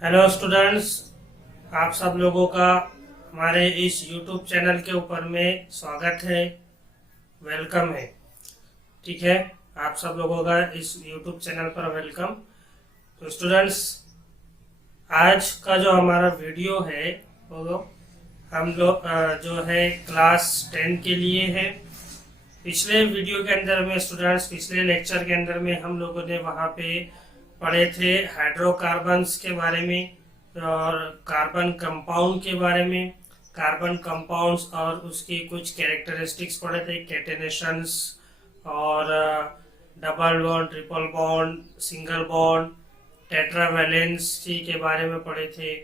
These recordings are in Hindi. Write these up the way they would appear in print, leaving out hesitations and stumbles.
हेलो स्टूडेंट्स, आप सब लोगों का हमारे इस YouTube चैनल के ऊपर में स्वागत है, वेलकम है। ठीक है, आप सब लोगों का इस YouTube चैनल पर वेलकम। तो स्टूडेंट्स, आज का जो हमारा वीडियो है वो हम लोग जो है क्लास 10 के लिए है। पिछले वीडियो के अंदर में स्टूडेंट्स, पिछले लेक्चर के अंदर में हम लोगों ने वहाँ पे पढ़े थे हाइड्रोकार्बन्स के बारे में और कार्बन कंपाउंड के बारे में। कार्बन कंपाउंड्स और उसकी कुछ कैरेक्टरिस्टिक्स पढ़े थे, कैटेनेशंस और double bond, triple bond, single bond, tetravalency के बारे में पढ़े थे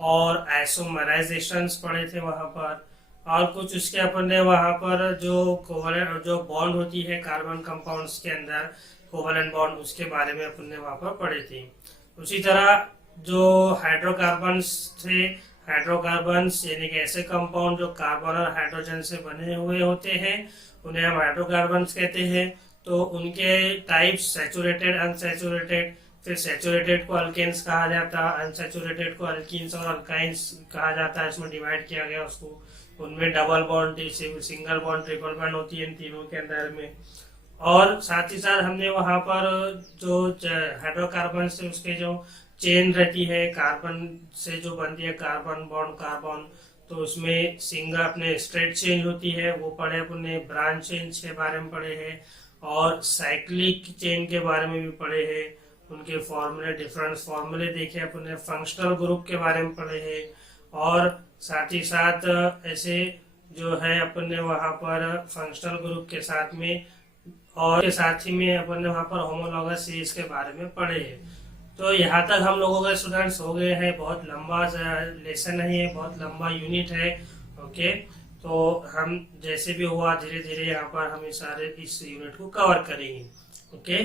और आइसोमराइजेशंस पढ़े थे वहाँ पर। और कुछ उसके अपन ने वहाँ पर जो बॉन्ड होती है कार्बन कंपाउंड्स के अंदर, कोवलेंट बॉन्ड, उसके बारे में अपन ने वहाँ पर पढ़े थे। उसी तरह जो हाइड्रोकार्बन्स थे, हाइड्रोकार्बन्स यानी कि ऐसे कंपाउंड जो कार्बन और हाइड्रोजन से बने हुए होते हैं, उन्हें हम हाइड्रोकार्बन्स कहते हैं। तो उनके टाइप्स सैचुरेटेड, अनसैचुरेटेड, फिर सैचुरेटेड को अल्केन्स कहा जाता है, अनसैचुरेटेड को अल्कीन्स और अल्काइंस कहा जाता है। इसमें डिवाइड किया गया उसको। उनमें double bond, single bond, triple bond होती है इन तीनों के अंदर में। और साथ ही साथ हमने वहां पर जो हाइड्रोकार्बन से उसके जो चेन रहती है, कार्बन से जो बनती है कार्बन बॉन्ड कार्बन, तो उसमें सिंगल अपने स्ट्रेट चेन होती है, वो पढ़े अपने। ब्रांच चेन के बारे में पढ़े हैं और साइक्लिक चेन के बारे में भी पढ़े हैं। उनके फॉर्मूले, डिफरेंस फॉर्मूले देखे अपने। फंक्शनल ग्रुप के बारे में पढ़े हैं और साथ ही साथ ऐसे जो है अपन ने वहाँ पर फंक्शनल ग्रुप के साथ में और के साथ ही में अपन ने वहाँ पर होमोलॉगस सीरीज के बारे में पढ़े हैं। तो यहाँ तक हम लोगों के स्टूडेंट्स हो गए हैं। बहुत लंबा लेसन है ये, बहुत लंबा यूनिट है। ओके, तो हम जैसे भी हुआ धीरे धीरे यहाँ पर हम इस यूनिट को कवर करेंगे। ओके,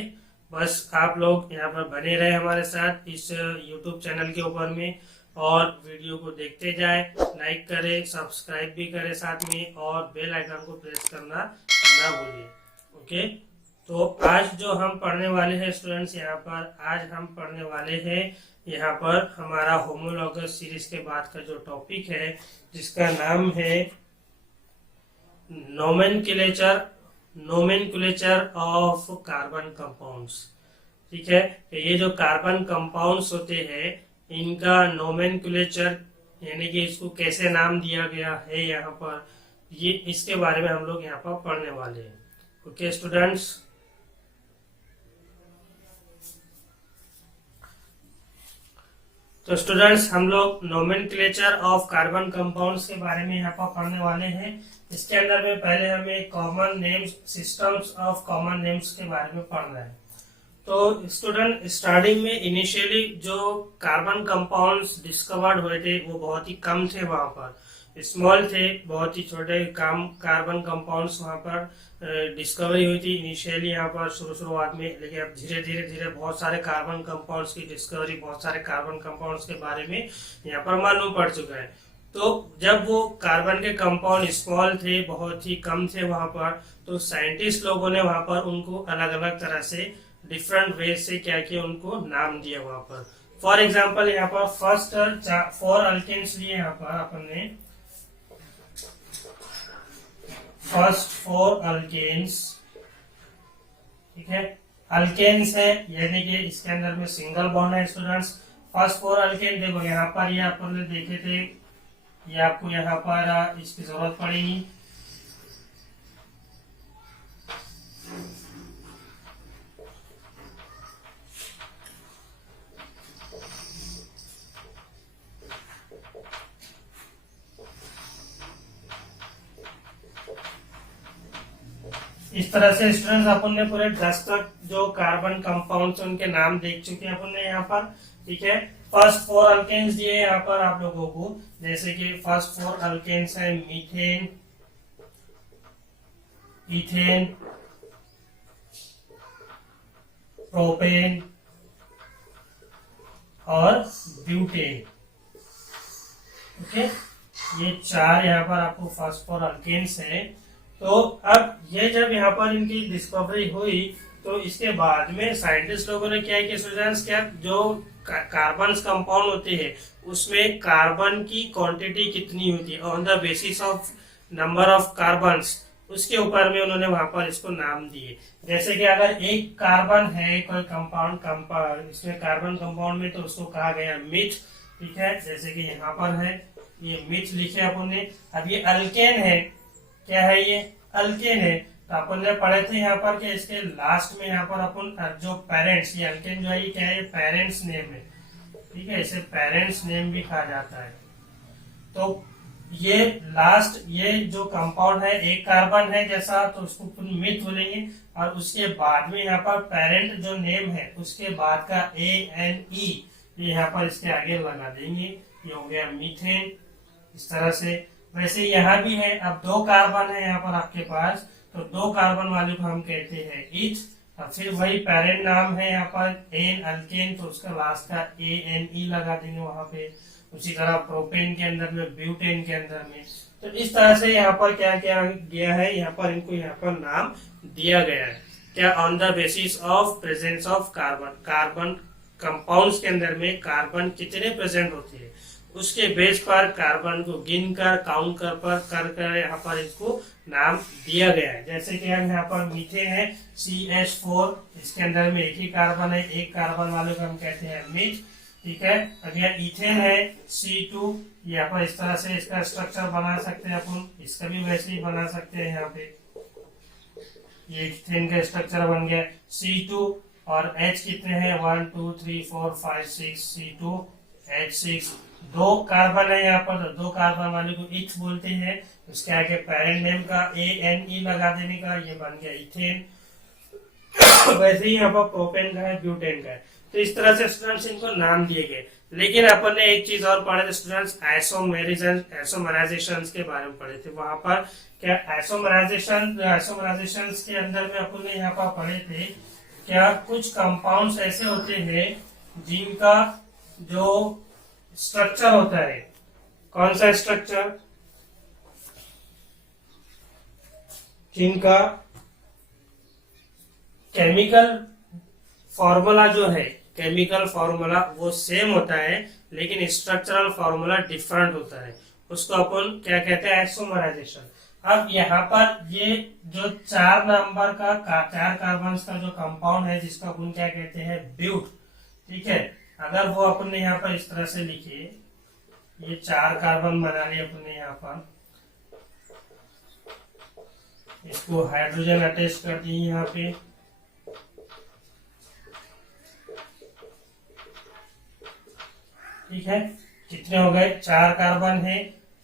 बस आप लोग यहाँ पर बने रहे हमारे साथ इस यूट्यूब चैनल के ऊपर में और वीडियो को देखते जाए, लाइक करें, सब्सक्राइब भी करें साथ में और बेल आइकन को प्रेस करना ना भूलिए। ओके, तो आज जो हम पढ़ने वाले हैं स्टूडेंट्स, यहाँ पर आज हम पढ़ने वाले हैं यहाँ पर हमारा होमोलॉगस सीरीज के बाद का जो टॉपिक है, जिसका नाम है नोमेनक्लेचर ऑफ कार्बन कंपाउंड्स। ठीक है, तो ये जो कार्बन कंपाउंड्स होते हैं इनका नोमेनक्लेचर यानी कि इसको कैसे नाम दिया गया है यहाँ पर, ये इसके बारे में हम लोग यहाँ पर पढ़ने वाले हैं। ओके स्टूडेंट्स, तो स्टूडेंट्स हम लोग नोमेनक्लेचर ऑफ कार्बन कंपाउंड्स के बारे में यहाँ पर पढ़ने वाले हैं। इसके अंदर में पहले हमें common names, systems of common names के बारे में पढ़ना है। तो स्टूडेंट, स्टार्टिंग में इनिशियली जो कार्बन कंपाउंड्स डिस्कवर्ड हुए थे वो बहुत ही कम थे, वहां पर स्मॉल थे, बहुत ही छोटे कार्बन कंपाउंड्स वहां पर डिस्कवरी हुई थी इनिशियली यहाँ पर शुरुआत में। लेकिन अब धीरे धीरे बहुत सारे कार्बन कंपाउंड्स की डिस्कवरी, बहुत सारे कार्बन कंपाउंड्स के बारे में यहाँ पर मालूम पड़ चुका है। तो जब वो कार्बन के कंपाउंड स्मॉल थे, बहुत ही कम थे वहां पर, तो साइंटिस्ट लोगों ने वहां पर उनको अलग अलग तरह से डिफरेंट वे से क्या किया, उनको नाम दिया वहां पर। फॉर एग्जाम्पल यहाँ पर फर्स्ट 4 अल्केन्स लिए यहाँ पर अपन ने। फर्स्ट 4 अल्केन्स, ठीक है, अल्केन्स है यानी कि इसके अंदर में सिंगल बॉन्ड है स्टूडेंट्स। फर्स्ट 4 अल्केन देखो यहाँ पर, ये अपन ने देखे थे, ये आपको यहाँ पर इसकी जरूरत पड़ेगी। इस तरह से स्टूडेंट्स अपन ने पूरे 10 तक जो कार्बन कंपाउंड्स उनके नाम देख चुके हैं अपन ने यहाँ पर। ठीक है, फर्स्ट 4 अल्केन्स दिए यहाँ पर आप लोगों को, जैसे कि फर्स्ट 4 अल्केन्स है मीथेन, इथेन, प्रोपेन और ब्यूटेन। ओके, ये 4 यहाँ पर आपको फर्स्ट 4 अल्केन्स है। तो अब ये जब यहाँ पर इनकी डिस्कवरी हुई तो इसके बाद में साइंटिस्ट लोगों ने क्या किया स्टूडेंट्स, क्या जो कार्बन कंपाउंड होते हैं उसमें कार्बन की क्वांटिटी कितनी होती है on the basis of number of carbons, उसके ऊपर में उन्होंने वहां पर इसको नाम दिए। जैसे कि अगर एक कार्बन है कोई कंपाउंड इसमें कार्बन कंपाउंड में, तो उसको कहा गया मीथ। ठीक है, जैसे कि यहाँ पर है ये मीथ लिखे अपन ने। अब ये अल्केन है, क्या है ये अल्केन है, तो अपन ने पढ़े थे यहाँ पर कि इसके लास्ट में यहाँ पर अपन जो पेरेंट्स, ये अल्केन जो है ये क्या है, पेरेंट्स नेम है। ठीक है, इसे पेरेंट्स नेम भी कहा जाता है। तो ये लास्ट ये जो कंपाउंड है एक कार्बन है जैसा, तो उसको मीथ बोलेंगे। और उसके बाद में यहाँ पर पेरेंट जो नेम है उसके बाद का ANE ये यहाँ पर इसके आगे लगा देंगे, ये हो गया मीथेन। इस तरह से वैसे यहाँ भी है। अब 2 कार्बन है यहाँ पर आपके पास, तो 2 कार्बन वाले को हम कहते हैं ईथ। और फिर वही पेरेंट नाम है यहाँ पर एन अल्केन, तो उसका लास्ट का ANE लगा देंगे वहां पे। उसी तरह प्रोपेन के अंदर में, ब्यूटेन के अंदर में। तो इस तरह से यहाँ पर क्या क्या गया है, यहाँ पर इनको यहाँ पर नाम दिया गया है। क्या on the basis of presence of carbon, carbon compounds के अंदर में कार्बन कितने प्रेजेंट होते हैं उसके बेस पर कार्बन को गिन कर काउंट कर यहाँ पर इसको नाम दिया गया है। जैसे कि हम यहाँ पर मीथेन है CH4, इसके अंदर में एक ही कार्बन है, एक कार्बन वाले को हम कहते हैं मीथ। ठीक है, अगर इथेन है C2, यहाँ पर इस तरह से इसका स्ट्रक्चर बना सकते हैं अपन, इसका भी वैसे ही बना सकते हैं। यहाँ पे ये इथेन का स्ट्रक्चर बन गया C2, और H कितने हैं 1 2 3 4 5 6 C2H6, 2 कार्बन है यहाँ पर, 2 कार्बन वाले को इथ बोलते हैं। उसके आगे पेरेंट नेम का ANE लगा देने का, ये बन गया इथेन। वैसे ही यहाँ पर प्रोपेन का है, ब्यूटेन का है। तो इस तरह से स्टूडेंट्स इनको नाम दिए गए। लेकिन अपन ने एक चीज और पढ़े थे स्टूडेंट्स, आइसोमराइजेशन के बारे में पढ़े थे। वहां पर क्या आइसोमराइजेशन के अंदर में अपन ने यहाँ पर पढ़े थे, क्या कुछ कंपाउंड्स ऐसे होते हैं जिनका जो स्ट्रक्चर होता है, कौन सा स्ट्रक्चर, जिनका केमिकल फॉर्मूला जो है, केमिकल फॉर्मूला वो सेम होता है लेकिन स्ट्रक्चरल फॉर्मूला डिफरेंट होता है, उसको अपन क्या कहते हैं, आइसोमराइजेशन। अब यहाँ पर ये जो 4 नंबर का 4 कार्बन का जो कंपाउंड है जिसका अपन क्या कहते हैं, ब्यूट। ठीक है, अगर वो अपन ने यहाँ पर इस तरह से लिखे, ये 4 कार्बन बना लिए अपन ने यहाँ पर, इसको हाइड्रोजन अटैच कर दिए यहाँ पे। ठीक है, कितने हो गए, 4 कार्बन है।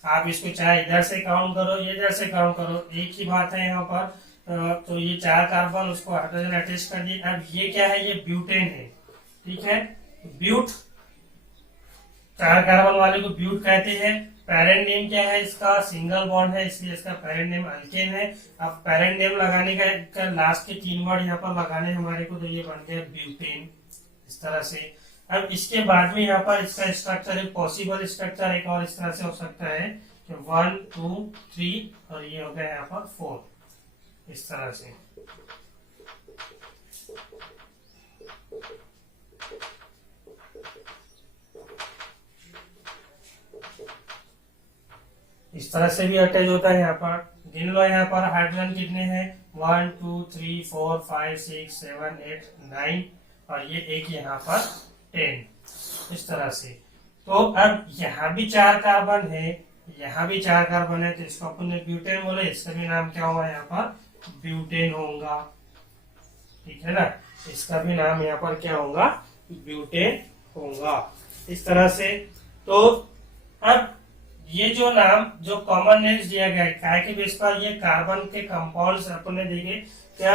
आप इसको चाहे इधर से काउंट करो, इधर से काउंट करो, एक ही बात है यहाँ पर। तो ये 4 कार्बन, उसको हाइड्रोजन अटैच कर दिए। अब ये क्या है, ये ब्यूटेन है। ठीक है, ब्यूट, 4 कार्बन वाले को ब्यूट कहते हैं। पेरेंट नेम क्या है इसका, सिंगल बॉन्ड है इसलिए इसका पेरेंट नेम अल्केन है। अब पेरेंट नेम लगाने का लास्ट के 3 वर्ड यहाँ पर लगाने हमारे को, तो ये बन गया ब्यूटेन। इस तरह से अब इसके बाद में यहाँ पर इसका स्ट्रक्चर, एक पॉसिबल स्ट्रक्चर एक और इस तरह से हो सकता है कि 1 2 3 और ये हो गया यहाँ पर 4, इस तरह से। इस तरह से भी अटैच होता है। यहाँ पर गिन लो, यहाँ पर हाइड्रोजन कितने हैं, 1 2 3 4 5 6 7 8 9 और ये एक यहाँ पर 10, इस तरह से। तो अब यहाँ भी 4 कार्बन है, यहाँ भी 4 कार्बन है, तो इसको अपन ने ब्यूटेन बोले, इसका भी नाम क्या होगा यहाँ पर, ब्यूटेन होगा। ठीक है ना, इसका भी नाम यहाँ पर क्या होगा, ब्यूटेन होगा। इस तरह से तो अब ये जो नाम, जो कॉमन नेम्स दिया गया है, काय के बेस पर ये कार्बन के कंपाउंड्स अपन ने देखे। क्या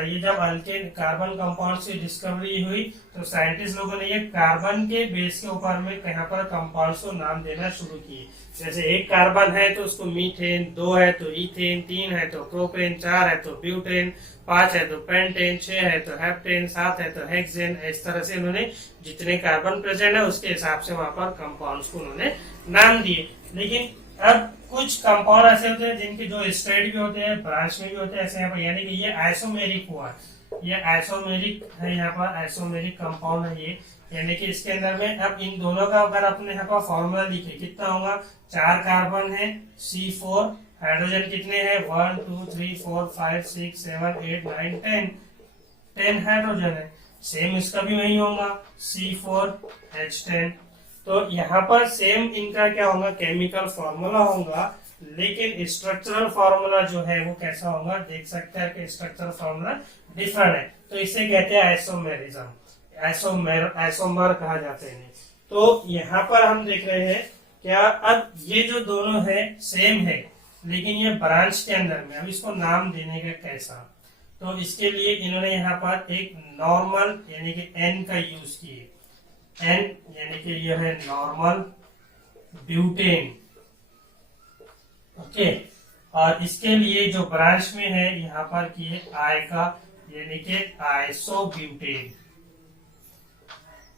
ये जब अल्केन कार्बन कंपाउंड्स की डिस्कवरी हुई तो साइंटिस्ट लोगों ने ये कार्बन के बेस के ऊपर में यहाँ पर कंपाउंड्स को नाम देना शुरू किए। जैसे एक कार्बन है तो उसको मीथेन, 2 है तो इथेन, 3 है तो प्रोपेन, 4 है तो ब्यूटेन, 5 है तो पेंटेन, 6 है तो हेप्टेन, 7 है तो हेक्सेन। इस तरह से उन्होंने जितने कार्बन प्रेजेंट है उसके हिसाब से वहां पर कंपाउंड्स को उन्होंने नाम दिए। लेकिन अब कुछ कंपाउंड ऐसे होते हैं जिनके जो स्ट्रेट भी होते हैं, ब्रांच में भी होते हैं, ऐसे यहाँ पर, यानी कि ये आइसोमेरिक हुआ। ये आइसोमेरिक है, यहाँ पर आइसोमेरिक कंपाउंड है ये, यानी कि इसके अंदर में अब इन दोनों का अगर अपने यहाँ पर फॉर्मूला लिखे कितना होगा, 4 कार्बन है, C4, हाइड्रोजन कितने हैं, 1 2 3 4 5 6 7 8 9 10 हाइड्रोजन है। सेम इसका भी वही होगा, C4H10। तो यहाँ पर सेम इनका क्या होगा, केमिकल फॉर्मूला होगा, लेकिन स्ट्रक्चरल फॉर्मूला जो है वो कैसा होगा, देख सकते हैं कि स्ट्रक्चरल फॉर्मूला डिफरेंट है। तो इसे कहते हैं आइसोमेरिज्म, आइसोमर कहा जाते हैं। तो यहाँ पर हम देख रहे हैं क्या, अब ये जो दोनों है सेम है, लेकिन ये ब्रांच के अंदर में, अब इसको नाम देने का कैसा, तो इसके लिए इन्होंने यहाँ पर एक नॉर्मल यानी कि N का यूज किए, N यानी कि यह है नॉर्मल ब्यूटेन, ओके। और इसके लिए जो ब्रांच में है यहाँ पर किए I का, यानी कि आइसोब्यूटेन।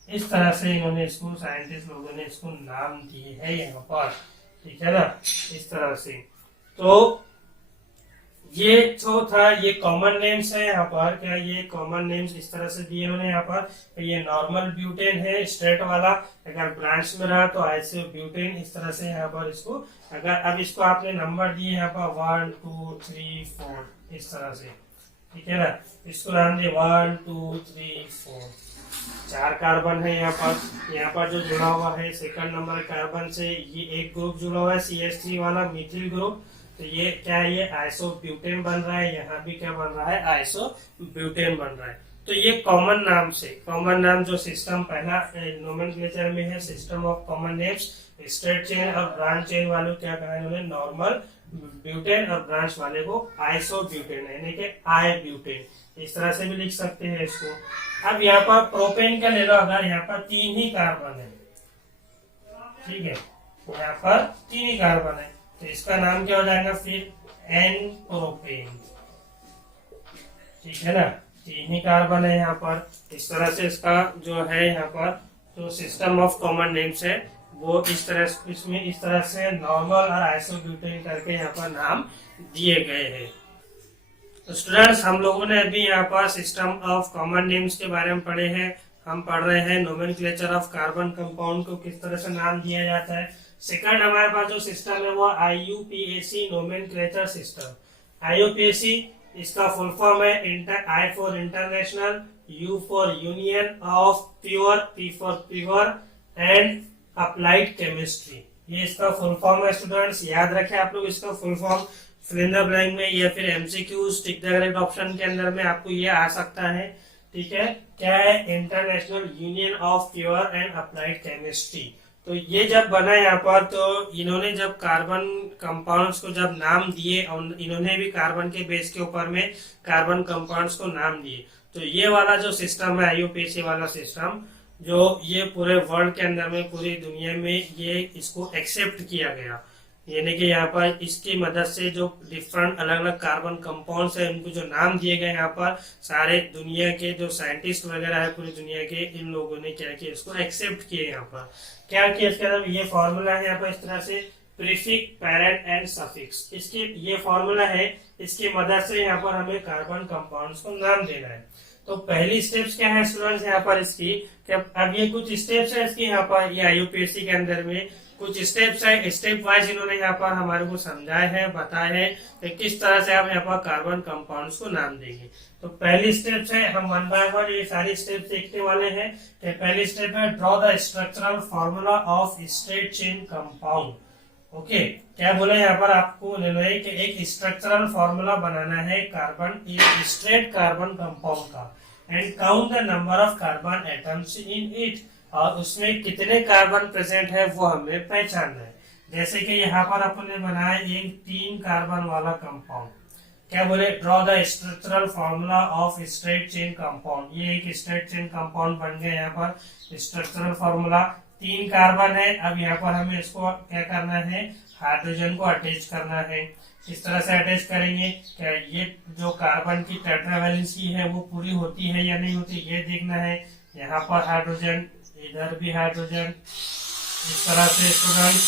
इस तरह से इन्होंने इसको, साइंटिस्ट लोगों ने इसको नाम दिए है यहाँ पर, ठीक है ना, इस तरह से। तो ये जो था ये कॉमन नेम्स है यहाँ पर, क्या ये कॉमन नेम्स इस तरह से दिए उन्होंने यहाँ पर, तो ये नॉर्मल ब्यूटेन है स्ट्रेट वाला, अगर ब्रांच में रहा तो आइसो ब्यूटेन, इस तरह से यहाँ पर इसको, अगर अब इसको आपने नंबर दिए यहाँ पर 1 2 3 4 इस तरह से, ठीक है ना, इसको नाम दिए 1 2 3 4, 4 कार्बन है यहाँ पर जो जुड़ा हुआ है सेकंड नंबर कार्बन से, ये एक ग्रुप जुड़ा हुआ है CH3 वाला मिथिल ग्रुप, तो ये क्या है, ये आइसोब्यूटेन बन रहा है, यहाँ भी क्या बन रहा है, आइसोब्यूटेन बन रहा है। तो ये कॉमन नाम से, कॉमन नाम जो सिस्टम पहला नोमेनक्लेचर में है, system of common names, straight chain और ब्रांच चेन वालों क्या कहा है उन्होंने, नॉर्मल ब्यूटेन, और ब्रांच वाले को आइसोब्यूटेन यानी कि आई ब्यूटेन, इस तरह से भी लिख सकते हैं इसको। अब यहाँ पर प्रोपेन का ले लो, अगर यहाँ पर 3 ही कार्बन है, ठीक है, यहाँ पर 3 ही कार्बन है, तो इसका नाम क्या हो जाएगा फिर, एन प्रोपेन, ठीक है ना, 3 ही कार्बन है यहाँ पर। इस तरह से इसका जो है यहाँ पर जो सिस्टम ऑफ कॉमन नेम्स है वो इस तरह, इसमें इस तरह से नॉर्मल और आइसोब्यूटेन करके यहाँ पर नाम दिए गए हैं। तो स्टूडेंट्स, हम लोगों ने अभी यहाँ पर सिस्टम ऑफ कॉमन नेम्स के बारे में पढ़े हैं। हम पढ़ रहे हैं नोमेनक्लेचर ऑफ कार्बन कंपाउंड को किस तरह से नाम दिया जाता है। सेकंड हमारे पास जो सिस्टम है वो IUPAC नोमेनक्लेचर सिस्टम। IUPAC इसका फुल फॉर्म है I for international, U for union of pure, P for pure and applied chemistry. ये इसका फुल फॉर्म है स्टूडेंट्स, याद रखें आप लोग इसका full form. Fill in the blank में या फिर MCQ tick the correct option के अंदर में आपको ये आ सकता है, ठीक है। क्या है, international union of pure and applied chemistry. तो ये जब बना यहाँ पर, तो इन्होंने जब कार्बन कंपाउंड्स को जब नाम दिए, और इन्होंने भी कार्बन के बेस के ऊपर में कार्बन कंपाउंड्स को नाम दिए। तो ये वाला जो सिस्टम है IUPAC वाला सिस्टम, जो ये पूरे वर्ल्ड के अंदर में, पूरी दुनिया में ये इसको एक्सेप्ट किया गया, यानी कि यहाँ पर इसकी मदद से जो डिफरेंट अलग अलग कार्बन कंपाउंड्स है उनको जो नाम दिए गए यहाँ पर, सारे दुनिया के जो साइंटिस्ट वगैरह है पूरी दुनिया के, इन लोगों ने क्या किया, इसको एक्सेप्ट किए। यहाँ पर क्या किया, इसके अंदर ये फॉर्मूला है यहाँ पर इस तरह से, प्रीफिक्स, पैरेंट एंड सफिक्स, इसकी ये फॉर्मूला है, इसकी मदद से यहाँ पर हमें कार्बन कंपाउंड्स को नाम देना है। तो पहली स्टेप्स क्या है स्टूडेंट्स यहाँ पर इसकी, अब ये कुछ स्टेप्स है इसकी, यहाँ पर ये IUPAC के अंदर में कुछ स्टेप्स है, स्टेप वाइज इन्होंने यहाँ पर हमारे को समझाया है, बताया है कि किस तरह से आप यहाँ पर कार्बन कंपाउंड्स को नाम देंगे। तो पहली स्टेप्स है, हम 1 बाय 1 ये सारी स्टेप्स देखने वाले हैं। कि पहली स्टेप है draw the structural formula of straight chain compound. Okay, क्या बोले यहाँ पर आपको है कि एक स्ट्रक्चरल फॉर्मूला बनाना है कार्बन, एक स्ट्रेट कार्बन कंपाउंड का, and count the number of carbon atoms in it, और उसमें कितने कार्बन प्रेजेंट है वो हमें पहचानना है। जैसे कि यहाँ पर अपन ने बनाया एक 3 कार्बन वाला कंपाउंड, क्या बोले, draw the structural formula of straight chain compound. ये एक स्ट्रेट चेन कंपाउंड बन गया, यहाँ पर स्ट्रक्चरल फॉर्मूला 3 कार्बन है। अब यहाँ पर हमें इसको क्या करना है, हाइड्रोजन को अटैच करना है। इस तरह से अटैच करेंगे, क्या ये जो कार्बन की टेट्रावैलेंसी है वो पूरी होती है या नहीं होती, ये देखना है। यहाँ पर हाइड्रोजन, इधर भी हाइड्रोजन, इस तरह से स्टूडेंट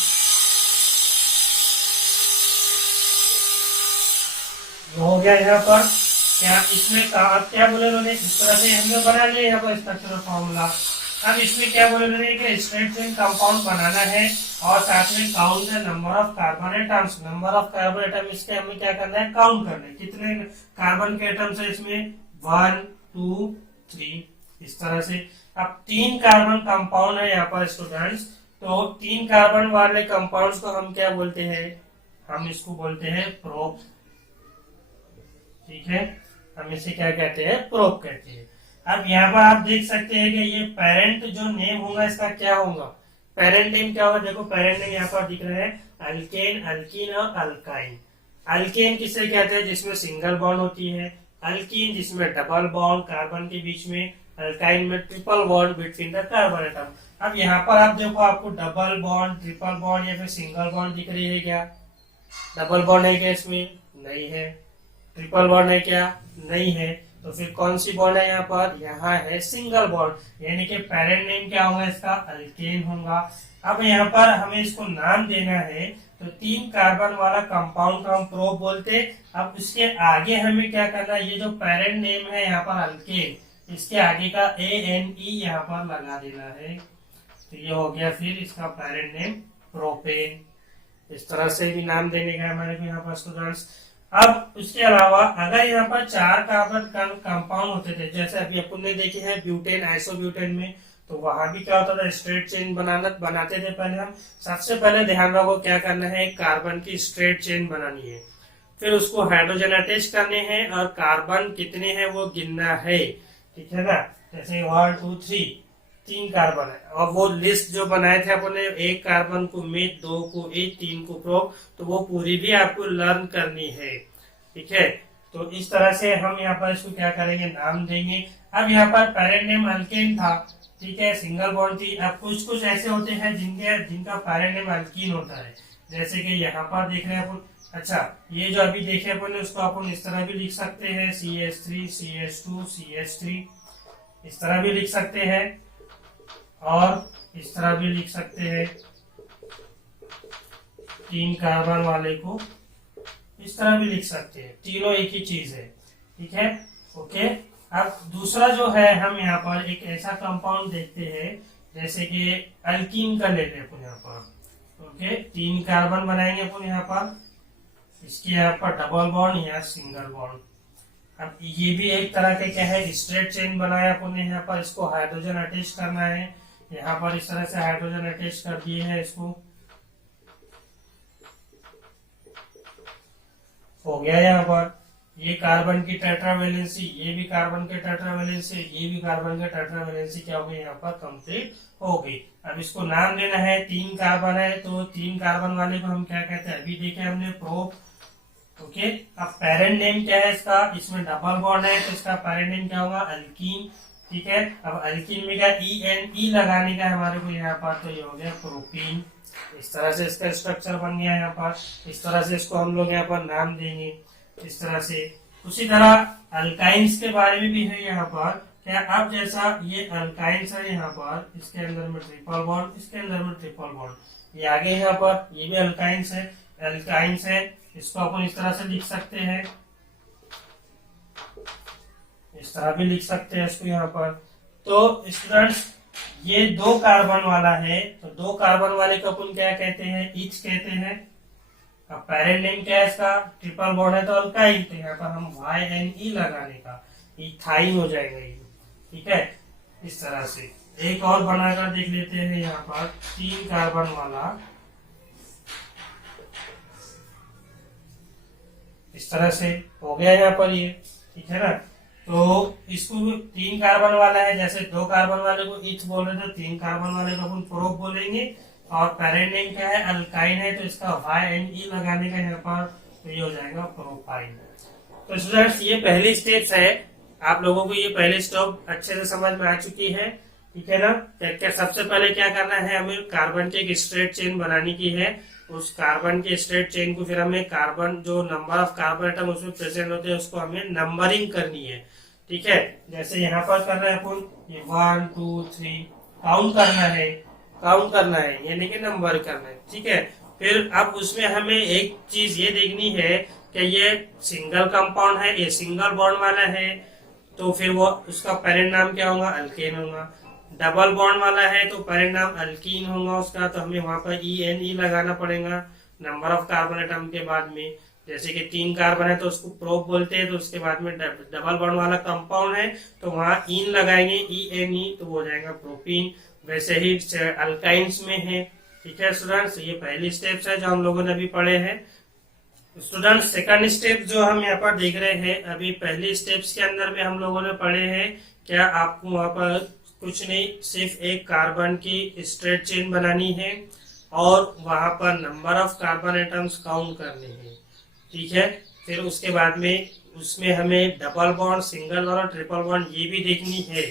हो गया यहाँ पर। क्या इसमें क्या बोले उन्होंने, इस तरह से हमने बना लिया यहाँ पर स्ट्रक्चरल फॉर्मूला। अब इसमें क्या बोले उन्होंने कि स्ट्रेट चेन कंपाउंड बनाना है और साथ में count the number of carbon atoms. Number of carbon atom इसके हमें क्या करना है, काउंट करना है, कितने कार्बन के एटम्स है इसमें, 1 2 3, इस तरह से। अब 3 कार्बन कंपाउंड है यहाँ पर स्टूडेंट्स, तो 3 कार्बन वाले कंपाउंड्स को हम क्या बोलते हैं, हम इसको बोलते हैं प्रोप। ठीक है, हम इसे क्या कहते हैं, प्रोप कहते हैं। अब यहाँ पर आप देख सकते हैं कि ये पेरेंट जो नेम होगा इसका क्या होगा, पेरेंट नेम क्या होगा, देखो पेरेंट नेम यहाँ पर दिख रहा है, अल्केन, अल्कीन और अल्काइन। अल्केन किसे कहते हैं, जिसमें सिंगल बॉन्ड होती है, अल्कीन जिसमें डबल बॉन्ड कार्बन के बीच में, अल्काइन में triple bond between the carbon atom. अब यहाँ पर आप देखो, आपको डबल बॉन्ड, ट्रिपल बॉन्ड या फिर सिंगल बॉन्ड दिख रही है क्या, डबल बॉन्ड है क्या इसमें, नहीं है, ट्रिपल बॉन्ड है क्या, नहीं है, तो फिर कौन सी बॉन्ड है यहाँ पर, यहाँ है सिंगल बॉन्ड, यानी कि पेरेंट नेम क्या होगा इसका, अल्केन होगा। अब यहाँ पर हमें इसको नाम देना है, तो 3 कार्बन वाला कंपाउंड को हम प्रोप बोलते। अब उसके आगे हमें क्या करना है, ये जो पेरेंट नेम है यहाँ पर अल्केन, इसके आगे का ANE यहाँ पर लगा देना है, तो ये हो गया फिर इसका पेरेंट नेम प्रोपेन। इस तरह से भी नाम देने का हमारे को यहाँ पर स्टूडेंट्स। अब उसके अलावा अगर यहाँ पर 4 कार्बन कंपाउंड होते थे, जैसे अभी अपन ने देखे हैं ब्यूटेन, आइसोब्यूटेन में, तो वहां भी क्या होता था, स्ट्रेट चेन बनाते थे पहले हम। सबसे पहले ध्यान रखो क्या करना है, कार्बन की स्ट्रेट चेन बनानी है, फिर उसको हाइड्रोजन अटैच करने हैं और कार्बन कितने हैं वो गिनना है, ठीक है ना। जैसे 1 2 3 कार्बन है, और वो लिस्ट जो बनाए थे अपने, 1 कार्बन को मिथ, 2 को इथ, 3 को प्रोप, तो वो पूरी भी आपको लर्न करनी है, ठीक है। तो इस तरह से हम यहाँ पर इसको क्या करेंगे, नाम देंगे। अब यहाँ पर पेरेंट नेम अल्केन था, ठीक है, सिंगल बॉन्ड थी। अब कुछ कुछ ऐसे होते हैं जिनका पेरेंट नेम अल्कीन होता है, जैसे कि यहाँ पर देख रहे हैं अपन। अच्छा, ये जो अभी देखे अपन उसको अपन इस तरह भी लिख सकते हैं, CH3 CH2 CH3, इस तरह भी लिख सकते हैं, और इस तरह भी लिख सकते हैं, 3 कार्बन वाले को इस तरह भी लिख सकते हैं, तीनों एक ही चीज है, ठीक है, ओके। अब दूसरा जो है, हम यहाँ पर एक ऐसा कंपाउंड देखते हैं, जैसे कि अल्कीन का लेते हैं अपन यहाँ पर, ओके, 3 कार्बन बनाएंगे अपन यहाँ पर, इसके यहाँ पर डबल बॉन्ड या सिंगल बॉन्ड। अब ये भी एक तरह के क्या है, स्ट्रेट चेन बनाया अपन ने यहाँ पर, इसको हाइड्रोजन अटैच करना है, यहाँ पर इस तरह से हाइड्रोजन अटैच कर दिए है, इसको हो गया। यहाँ पर ये कार्बन की टेट्रावैलेंसी, ये भी कार्बन के टेट्रावैलेंसी, ये भी कार्बन के टेट्रावैलेंसी क्या हो गई, यहाँ पर कंप्लीट हो गई। अब इसको नाम देना है, 3 कार्बन है तो 3 कार्बन वाले को हम क्या कहते हैं, अभी देखे हमने प्रोप, ओके। अब पेरेंट नेम क्या है इसका, इसमें डबल बॉन्ड है तो इसका पेरेंट नेम क्या होगा, अल्कीन, ठीक है। अब अल्कीन में क्या ENE लगाने का हमारे को यहाँ पर, तो ये हो गया प्रोपीन। इस तरह से इसका स्ट्रक्चर बन गया यहाँ पर, इस तरह से इसको हम लोग यहाँ पर नाम देंगे, इस तरह से। उसी तरह अल्काइंस के बारे में भी है यहाँ पर क्या, अब जैसा ये अल्काइंस है यहाँ पर, इसके अंदर में ट्रिपल बॉन्ड, इसके अंदर में ट्रिपल बॉन्ड, ये आगे यहाँ पर ये भी अल्काइंस है, इसको अपन इस तरह से लिख सकते हैं, इस तरह भी लिख सकते हैं इसको यहाँ पर। तो स्टूडेंट्स, ये 2 कार्बन वाला है, तो 2 कार्बन वाले को अपन क्या कहते हैं, इच कहते हैं। अब पेरेंट नेम क्या है इसका, ट्रिपल बॉन्ड है तो अल्काइन, तो यहाँ पर हम YNE लगाने का, इथाइन हो जाएगा ये, ठीक है, इस तरह से। एक और बनाकर देख लेते हैं, यहाँ पर 3 कार्बन वाला, इस तरह से हो गया यहाँ पर ये, ठीक है ना। तो इसको 3 कार्बन वाला है, जैसे 2 कार्बन वाले को इथ बोल रहे थे, 3 कार्बन वाले को अपन प्रोप बोलेंगे, और पेरेंट नेम क्या है, अल्काइन है, तो इसका YNE लगाने का यहाँ पर, तो ये हो जाएगा प्रोपाइन। तो स्टूडेंट्स, ये पहली स्टेप्स है, आप लोगों को ये पहली स्टेप अच्छे से समझ में आ चुकी है, ठीक है ना। क्या सबसे पहले क्या करना है, हमें कार्बन की एक स्ट्रेट चेन बनाने की है, उस कार्बन के स्ट्रेट चेन को फिर हमें कार्बन जो नंबर ऑफ कार्बन एटम उसमें प्रेजेंट होते हैं उसको हमें नंबरिंग करनी है, ठीक है। जैसे यहाँ पर कर रहे हैं अपन, ये 1 2 3 काउंट करना है यानी कि नंबर करना है, ठीक है। फिर अब उसमें हमें एक चीज ये देखनी है कि ये सिंगल कंपाउंड है, ये सिंगल बॉन्ड वाला है, तो फिर वो उसका पेरेंट नाम क्या होगा, अल्केन होगा। डबल बॉन्ड वाला है तो पेरेंट नाम अल्कीन होगा उसका, तो हमें वहां पर ENE लगाना पड़ेगा नंबर ऑफ कार्बन एटम के बाद में। जैसे कि 3 कार्बन है तो उसको प्रोप बोलते हैं, तो उसके बाद में डबल बॉन्ड वाला कंपाउंड है तो वहां इन लगाएंगे ENE, तो वो हो जाएगा प्रोपीन। वैसे ही अल्काइंस में है। ठीक है स्टूडेंट्स, ये पहली स्टेप्स है जो हम लोगों ने अभी पढ़े हैं। स्टूडेंट सेकंड स्टेप जो हम यहाँ पर देख रहे हैं, अभी पहली स्टेप्स के अंदर में हम लोगों ने पढ़े हैं क्या, आपको वहां पर कुछ नहीं, सिर्फ एक कार्बन की स्ट्रेट चेन बनानी है और वहां पर number of carbon atoms count करने हैं। ठीक है, फिर उसके बाद में उसमें हमें डबल बॉन्ड, सिंगल बॉन्ड और ट्रिपल बॉन्ड ये भी देखनी है,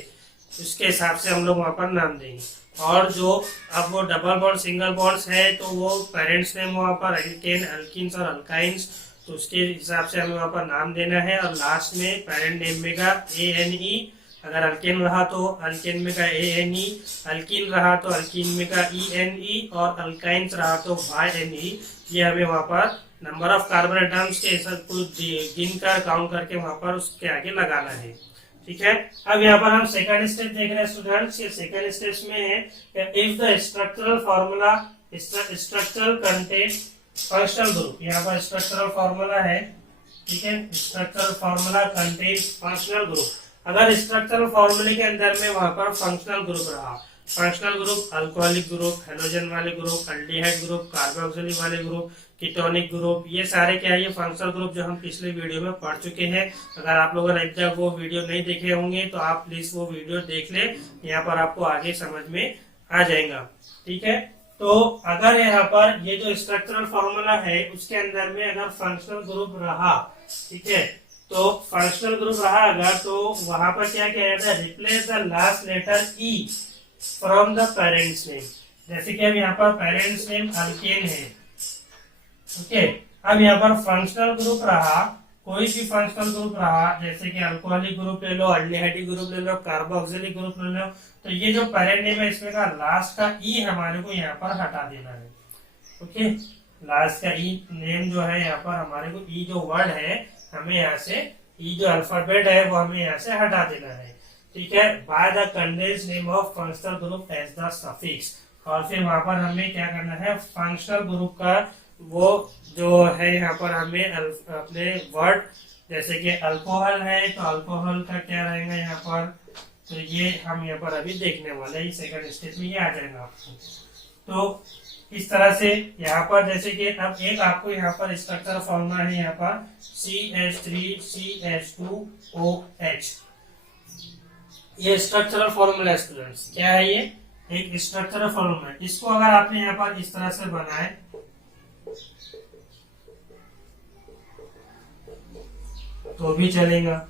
उसके हिसाब से हम लोग वहां पर नाम देंगे। और जो अब वो डबल बॉन्ड सिंगल बॉन्ड्स है तो वो पेरेंट्स नेम वहां पर एल्केन, अल्किन्स और अल्काइंस, तो उसके हिसाब से हमें वहां पर नाम देना है। और लास्ट में पेरेंट नेम में का ANE, अगर अल्केन रहा तो अल्केन में का ANE, अल्किन रहा तो अल्किन में का ENE और अल्काइंस रहा तो YNE। ये हमें वहां पर नंबर ऑफ कार्बन एटम्स के सब कुछ गिन कर काउंट करके वहां पर उसके आगे लगाना है। ठीक है, अब यहाँ पर हम सेकंड स्टेप देख रहे हैं स्टूडेंट्स। ये सेकंड स्टेप में है if the structural formula structural contain functional group, यहाँ पर स्ट्रक्चरल फॉर्मूला है। ठीक है, structural formula contain functional group, अगर स्ट्रक्चरल फॉर्मूले के अंदर में वहां पर फंक्शनल ग्रुप रहा, functional group alcoholic group, halogen वाले ग्रुप, अल्डिहाइड ग्रुप, कार्बोक्सिलिक वाले ग्रुप, कीटोनिक ग्रुप, ये सारे क्या है, ये फंक्शनल ग्रुप जो हम पिछले वीडियो में पढ़ चुके हैं। अगर आप लोगों ने अब तक वो वीडियो नहीं देखे होंगे तो आप प्लीज वो वीडियो देख ले, यहाँ पर आपको आगे समझ में आ जाएगा। ठीक है, तो अगर यहाँ पर ये जो स्ट्रक्चरल फॉर्मूला है उसके अंदर में अगर फंक्शनल ग्रुप रहा, ठीक है, तो फंक्शनल ग्रुप रहा अगर, तो वहां पर क्या किया जाता है, replace the last letter E from the parents name. जैसे कि अब यहाँ पर पेरेंट्स नेम अल्केन है। ओके, अब यहाँ पर फंक्शनल ग्रुप रहा, कोई भी फंक्शनल ग्रुप रहा, जैसे कि अल्कोहलिक ग्रुप ले लो, अल्डिहाइड ग्रुप ले लो, कार्बोक्सिलिक ग्रुप ले लो, तो ये जो पेरेंट नेम है इसमें का लास्ट का E हमारे को यहाँ पर हटा देना है। ओके, लास्ट का E नेम जो है यहाँ पर हमारे को E जो वर्ड है हमें यहाँ से E जो अल्फाबेट है वो हमें यहाँ से हटा देना है। ठीक है, by the condense name of functional group as the suffix, और फिर वहां पर हमें क्या करना है, फंक्शनल ग्रुप का वो जो है यहाँ पर हमें अपने वर्ड, जैसे कि अल्कोहल है तो अल्कोहल का क्या रहेगा यहाँ पर, तो ये हम यहाँ पर अभी देखने वाले हैं, सेकंड स्टेप में ये आ जाएगा आपको। तो इस तरह से यहाँ पर जैसे कि अब एक आपको यहाँ पर स्ट्रक्चर फॉर्मूला है, यहाँ पर CH3CH2OH, ये स्ट्रक्चरल फॉर्मूला स्टूडेंट्स क्या है, ये एक स्ट्रक्चरल फॉर्मूला। इसको अगर आपने यहाँ पर इस तरह से बनाए तो भी चलेगा,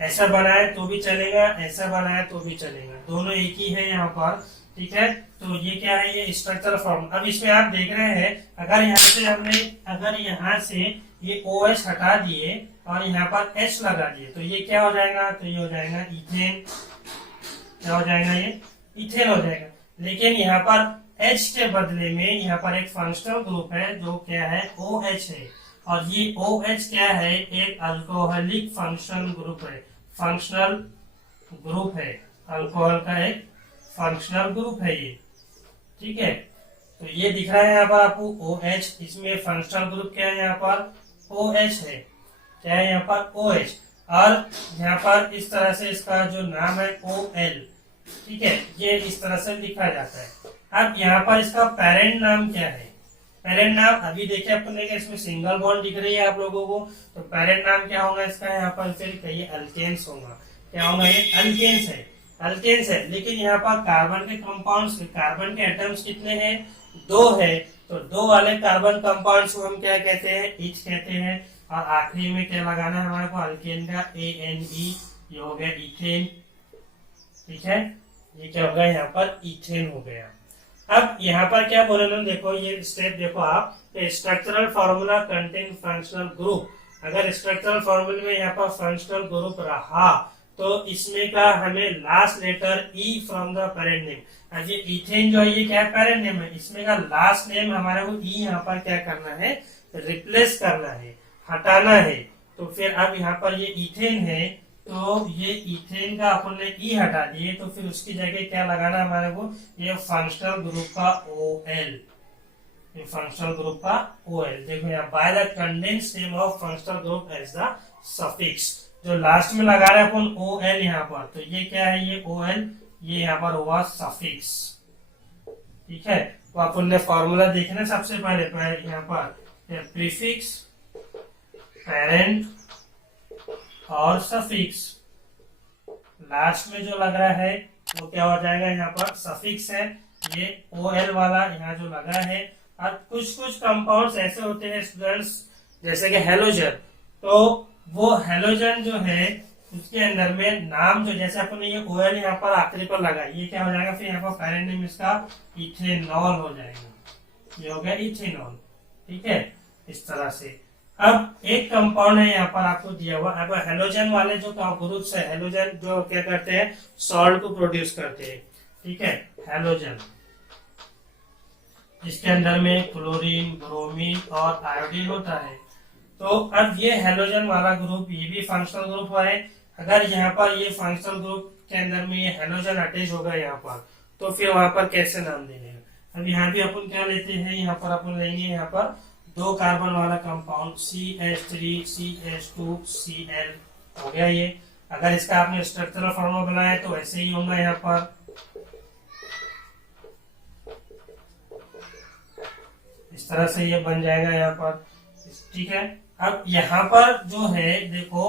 ऐसा बनाए तो भी चलेगा, ऐसा बनाए तो भी चलेगा, दोनों एक ही है यहाँ पर। ठीक है, तो ये क्या है, ये स्ट्रक्चरल फॉर्मूला। अब इसमें आप देख रहे हैं अगर यहाँ से हमने, अगर यहाँ से ये OH हटा दिए और यहाँ पर H लगा दिए तो ये क्या हो जाएगा, तो ये हो जाएगा इथेन। क्या हो जाएगा, ये इथेन हो जाएगा। लेकिन यहाँ पर H के बदले में यहाँ पर एक फंक्शनल ग्रुप है जो क्या है, OH है, और ये OH क्या है, एक अल्कोहलिक फंक्शनल ग्रुप है, फंक्शनल ग्रुप है, अल्कोहल का एक फंक्शनल ग्रुप है ये। ठीक है, तो ये दिख रहा है यहाँ पर आपको OH, इसमें फंक्शनल ग्रुप क्या है, यहाँ पर OH है, क्या है यहाँ पर OH, और यहाँ पर इस तरह से इसका जो नाम है OL। ठीक है, ये इस तरह से लिखा जाता है। अब यहाँ पर इसका पेरेंट नाम क्या है, पेरेंट नाम अभी देखिए अपने के इसमें सिंगल बॉन्ड दिख रही है आप लोगों को, तो पेरेंट नाम क्या होगा इसका, यहाँ पर फिर कहिए अल्केन्स होगा। क्या होगा, ये अल्केन्स है, अल्केन्स है। लेकिन यहाँ पर कार्बन के कंपाउंड्स, कार्बन के एटम्स कितने हैं, 2 है, तो 2 वाले कार्बन कंपाउंड्स को हम क्या कहते हैं, ईच कहते हैं। और आखिरी में क्या लगाना है हमारे को, अल्केन का ANE, ये हो गया इथेन। ठीक है, ये क्या होगा, यहाँ पर इथेन हो गया। अब यहाँ पर क्या बोले लोग, देखो ये स्टेप देखो आप, structural formula contain functional group, अगर स्ट्रक्चरल फॉर्मूले में यहाँ पर फंक्शनल ग्रुप रहा तो इसमें का हमें last letter E from the parent name. आज ये इथेन जो है ये क्या पेरेंट नेम है, इसमें का लास्ट नेम हमारे को E यहाँ पर क्या करना है, रिप्लेस करना है। हटाना है, तो फिर अब यहाँ पर ये इथेन है, तो ये इथेन का अपन ने ई हटा दिए, तो फिर उसकी जगह क्या लगाना हमारे को, ये फंक्शनल ग्रुप का OL, ये फंक्शनल ग्रुप का OL। देखो यहाँ by the condensed name of functional group as the suffix, जो लास्ट में लगा रहे हैं अपन OL यहाँ पर, तो ये क्या है, ये OL, ये यहाँ पर हुआ सफिक्स। ठीक है, तो अपन ने फॉर्मूला देखना सबसे पहले यहाँ पर प्रीफिक्स, पेरेंट और सफिक्स, लास्ट में जो लग रहा है वो क्या हो जाएगा, यहाँ पर सफिक्स है, ये OL वाला यहाँ जो लगा है। अब कुछ कुछ कंपाउंड्स ऐसे होते हैं स्टूडेंट्स, जैसे कि हेलोजन, तो वो हेलोजन जो है उसके अंदर में नाम जो, जैसे अपन ने ये OL यहाँ पर आखिरी पर लगा, ये क्या हो जाएगा, फिर यहाँ पर पेरेंट नेम इसका इथेनॉल हो जाएगा, ये हो गया इथेनॉल। ठीक है, इस तरह से। अब एक कंपाउंड है यहाँ पर आपको दिया हुआ, अब हेलोजन वाले जो ग्रुप्स है, हेलोजन जो क्या करते हैं, सॉल्ट को प्रोड्यूस करते हैं। ठीक है, हेलोजन, इसके अंदर में क्लोरीन, ब्रोमीन और आयोडीन होता है। तो अब ये हेलोजन वाला ग्रुप, ये भी फंक्शनल ग्रुप है। अगर यहाँ पर ये फंक्शनल ग्रुप के अंदर में ये हेलोजन अटैच होगा यहाँ पर, तो फिर वहां पर कैसे नाम देंगे। अब यहाँ भी अपन क्या लेते हैं, यहाँ पर अपन लेंगे यहाँ पर 2 कार्बन वाला कंपाउंड CH3 CH2 Cl हो गया ये। अगर इसका आपने स्ट्रक्चरल फॉर्मूला बनाया है तो ऐसे ही होगा यहाँ पर, इस तरह से ये बन जाएगा यहाँ पर। ठीक है, अब यहाँ पर जो है देखो,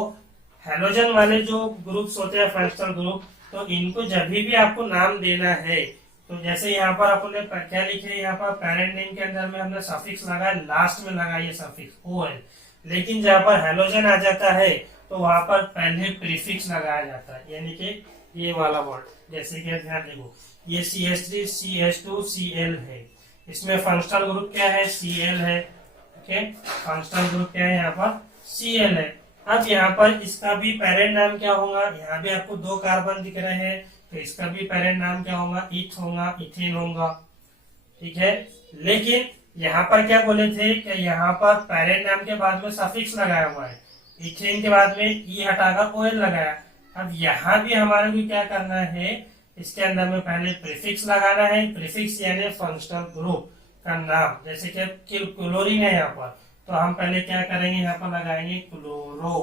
हेलोजन वाले जो ग्रुप्स होते हैं फंक्शनल ग्रुप, तो इनको जब भी आपको नाम देना है, तो जैसे यहाँ पर अपने क्या लिखे, यहाँ पर पेरेंट नेम के अंदर में हमने सफिक्स लगाया, लास्ट में लगाइए सफिक्स OL, लेकिन जहाँ पर हेलोजन आ जाता है तो वहां पर पहले प्रीफिक्स लगाया जाता है, यानी कि ये वाला वर्ड, जैसे कि ध्यान देखो, ये CH3 CH2 Cl है, इसमें फंक्शनल ग्रुप क्या है, Cl है। ओके, फंक्शनल ग्रुप क्या है यहाँ पर, Cl है। अब यहाँ पर इसका भी पेरेंट नाम क्या होगा, यहाँ भी आपको 2 कार्बन दिख रहे हैं, तो इसका भी पेरेंट नाम क्या होगा, ईथ होगा, इथेन होगा। ठीक है, लेकिन यहाँ पर क्या बोले थे कि यहाँ पर पेरेंट नाम के बाद में सफिक्स लगाया हुआ है, इथेन के बाद में ई हटाकर OL लगाया। अब यहाँ भी हमारे को क्या करना है, इसके अंदर में पहले प्रीफिक्स लगाना है, प्रीफिक्स यानी फंक्शनल ग्रुप का नाम, जैसे कि क्लोरीन है यहाँ पर, तो हम पहले क्या करेंगे, यहाँ पर लगाएंगे क्लोरो,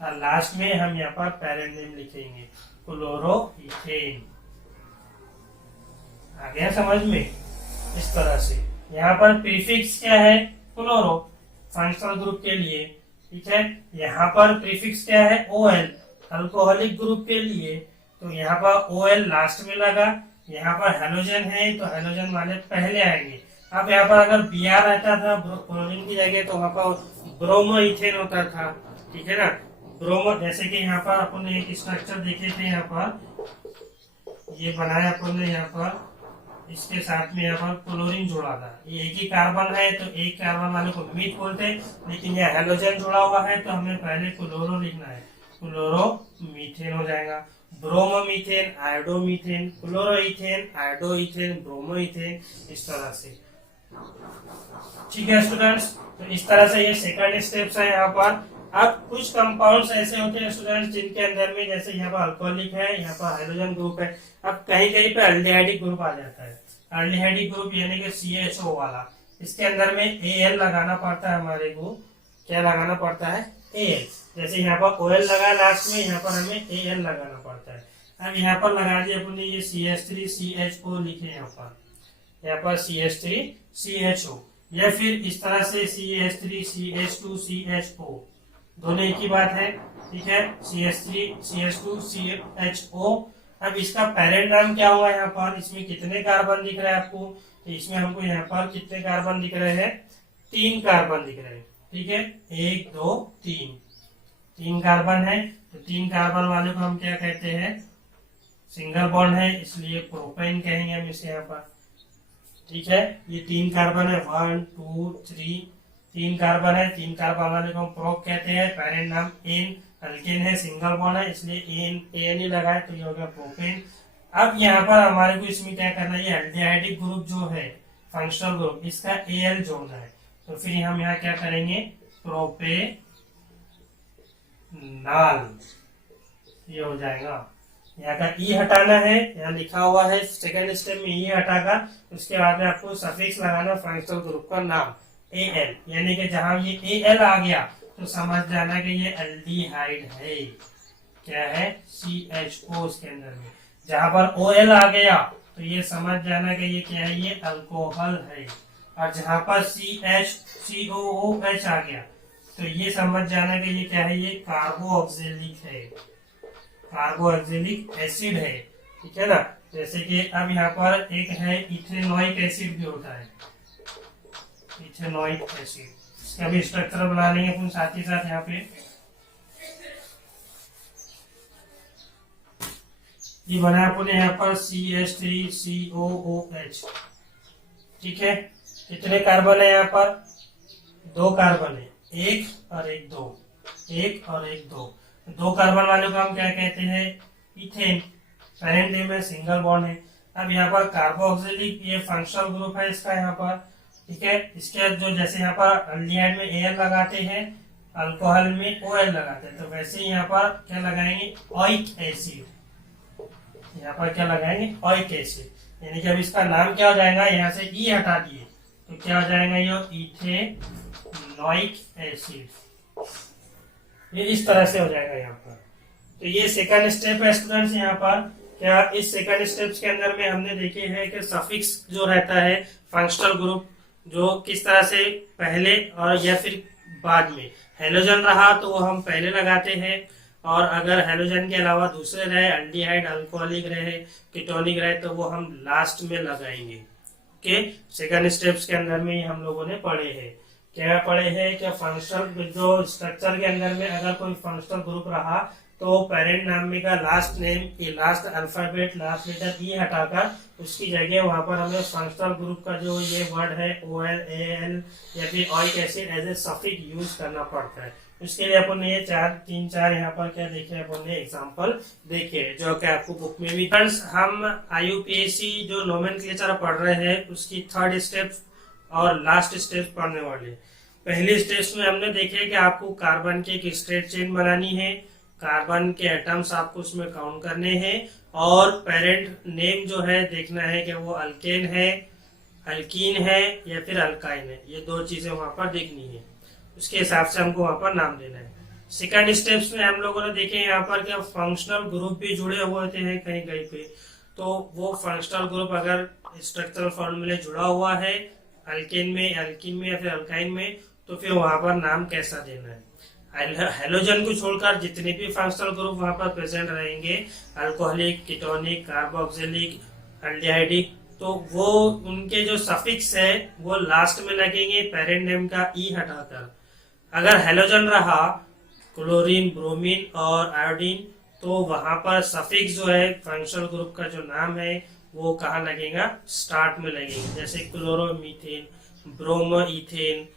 और लास्ट में हम यहाँ पर पेरेंट नेम लिखेंगे क्लोरो इथेन। आ गया समझ में, इस तरह से। यहाँ पर प्रीफिक्स क्या है, क्लोरो, फंक्शनल ग्रुप के लिए। ठीक है, यहाँ पर प्रीफिक्स क्या है, OL, अल्कोहलिक ग्रुप के लिए, तो यहाँ पर OL लास्ट में लगा। यहाँ पर हेलोजन है तो हेलोजन वाले पहले आएंगे। अब यहाँ पर अगर Br रहता था क्लोरीन की जगह, तो वहां पर ब्रोमो इथेन होता था। ठीक है ना, ब्रोमो, जैसे कि यहाँ पर अपन ने एक स्ट्रक्चर देखे थे, यहाँ पर ये बनाया अपन ने, यहाँ पर इसके साथ में यहाँ पर क्लोरीन जोड़ा था। ये एक ही कार्बन है तो एक कार्बन वाले को मीथ बोलते हैं, लेकिन यह हेलोजन जुड़ा हुआ है तो हमें पहले क्लोरो लिखना है, क्लोरो मीथेन हो जाएगा। ब्रोमोमीथेन, आयोडोमीथेन, क्लोरोइथेन, आयोडोइथेन, ब्रोमोइथेन, इस तरह से। ठीक है स्टूडेंट्स, तो इस तरह से ये सेकंड स्टेप्स है यहाँ पर। अब कुछ कंपाउंड्स ऐसे होते हैं स्टूडेंट्स जिनके अंदर में, जैसे यहाँ पर अल्कोहलिक है, यहाँ पर हाइड्रोजन ग्रुप है, अब कहीं कहीं पे अल्डिहाइडिक ग्रुप आ जाता है। अल्डिहाइडिक ग्रुप यानी कि CHO वाला, इसके अंदर में Al लगाना पड़ता है हमारे को, क्या लगाना पड़ता है, Al। जैसे यहाँ पर OL लगा लास्ट में, यहाँ पर हमें Al लगाना पड़ता है। अब यहाँ पर लगा दिया अपने, ये CH3 CHO लिखे यहाँ पर CH3 CHO, या फिर इस तरह से CH3 CH2 CHO, दोनों एक ही बात है। ठीक है, CH3 CH2 CHO। अब इसका पेरेंट नाम क्या हुआ, यहाँ पर इसमें कितने कार्बन दिख रहे हैं आपको, तो इसमें हमको यहाँ पर कितने कार्बन दिख रहे हैं, 3 कार्बन दिख रहे हैं। ठीक है, 1 2 3 कार्बन है, तो 3 कार्बन वाले को हम क्या कहते हैं, सिंगल बॉन्ड है, इसलिए प्रोपेन कहेंगे हम इसे यहाँ पर। ठीक है, ये 3 कार्बन है, 1 2 3, 3 कार्बन है, 3 कार्बन वाले को हम प्रोप कहते हैं। पेरेंट नाम एन, अल्केन है, सिंगल बॉन्ड है, इसलिए एन ही लगाए, तो ये हो गया प्रोपेन। अब यहाँ पर हमारे को इसमें क्या करना है, ये एल्डिहाइडिक ग्रुप जो है फंक्शनल ग्रुप, इसका Al जोड़ना है, तो फिर हम यहाँ क्या करेंगे, प्रोपेनॉल, ये हो जाएगा। यहाँ का ई हटाना है, यहाँ लिखा हुआ है सेकेंड स्टेप में ई हटाकर उसके बाद में आपको सफिक्स लगाना फंक्शनल ग्रुप का नाम एल, यानी कि जहां ये एल आ गया तो समझ जाना कि ये एल्डिहाइड है। क्या है? CHO इसके अंदर में। जहां पर OL आ गया तो ये समझ जाना कि ये क्या है? ये अल्कोहल है। और जहां पर COOH आ गया तो ये समझ जाना कि ये क्या है? ये कार्बोक्सिलिक है, कार्बोक्सिलिक एसिड है। ठीक है ना? जैसे कि अब यहाँ पर एक है इथेनोइक एसिड भी होता है, इथेनोइक एसिड। इसका भी स्ट्रक्चर बना लेंगे अपन साथ ही साथ। यहाँ पे ये बनाया अपन यहाँ पर CH3COOH। ठीक है, कितने कार्बन है यहाँ पर? 2 कार्बन है, 1 और 1 2, 1 और 1 2। 2 कार्बन वाले को हम क्या कहते हैं? इथेन। पेरेंट नेम है, सिंगल बॉन्ड है। अब यहाँ पर कार्बोक्सिलिक ये फंक्शनल ग्रुप है इसका यहाँ पर। ठीक है, इसके जो जैसे यहाँ पर एल्डिहाइड में Al लगाते हैं, अल्कोहल में OL लगाते हैं, तो वैसे ही यहाँ पर क्या लगाएंगे? Oic acid. यहाँ पर क्या लगाएंगे? Oic acid. यानी कि अब इसका नाम क्या हो जाएगा? यहाँ से ई हटा दिए तो क्या हो जाएगा? ये इथेनोइक एसिड। ये इस तरह से हो जाएगा यहाँ पर। तो ये सेकंड स्टेप है स्टूडेंट्स। यहाँ पर क्या इस सेकंड स्टेप के अंदर में हमने देखे हैं कि सफिक्स जो रहता है फंक्शनल ग्रुप जो किस तरह से पहले और या फिर बाद में। हेलोजन रहा तो वो हम पहले लगाते हैं, और अगर हेलोजन के अलावा दूसरे रहे, एल्डिहाइड, अल्कोहलिक रहे, कीटोनिक रहे, तो वो हम लास्ट में लगाएंगे। ओके, सेकंड स्टेप्स के अंदर में हम लोगों ने पढ़े हैं। क्या पढ़े हैं? क्या फंक्शनल जो स्ट्रक्चर के अंदर में अगर कोई फंक्शनल ग्रुप रहा तो पेरेंट नाम में का last name, last alphabet, last letter E हटाकर उसकी जगह वहां पर हमें फंक्शनल ग्रुप का जो ये वर्ड है OL, AL या फिर oic acid as a suffix use करना पड़ता है। उसके लिए अपन ने ये 3-4 यहाँ पर क्या देखे? अपन ने एग्जाम्पल देखे जो कि आपको बुक में भी। फ्रेंड्स, हम IUPAC जो नोमेनक्लेचर पढ़ रहे हैं उसकी थर्ड स्टेप और लास्ट स्टेप पढ़ने वाले। पहली स्टेप में हमने देखे कि आपको कार्बन की एक स्ट्रेट चेन बनानी है, कार्बन के एटम्स आपको उसमें काउंट करने हैं, और पेरेंट नेम जो है देखना है कि वो अल्केन है, अल्कीन है या फिर अल्काइन है। ये 2 चीजें वहां पर देखनी है, उसके हिसाब से हमको वहां पर नाम देना है। सेकंड स्टेप्स में हम लोगों ने देखे यहाँ पर क्या फंक्शनल ग्रुप भी जुड़े हुए होते हैं कहीं कहीं पे, तो वो फंक्शनल ग्रुप अगर स्ट्रक्चरल फॉर्मूले जुड़ा हुआ है अल्केन में, अल्कीन में या फिर अल्काइन में, तो फिर वहां पर नाम कैसा देना है। हेलोजन को छोड़कर जितने भी फंक्शनल ग्रुप वहां पर प्रेजेंट रहेंगे, अल्कोहलिक, कीटोनिक, कार्बोक्सिलिक, एल्डिहाइडिक, तो वो उनके जो सफिक्स है वो लास्ट में लगेंगे पेरेंट नेम का ई हटाकर। अगर हेलोजन रहा क्लोरीन, ब्रोमीन और आयोडीन, तो वहां पर सफिक्स जो है फंक्शनल ग्रुप का जो नाम है वो कहाँ लगेगा? स्टार्ट में लगेगा। जैसे क्लोरोमीथेन, ब्रोमोइथेन,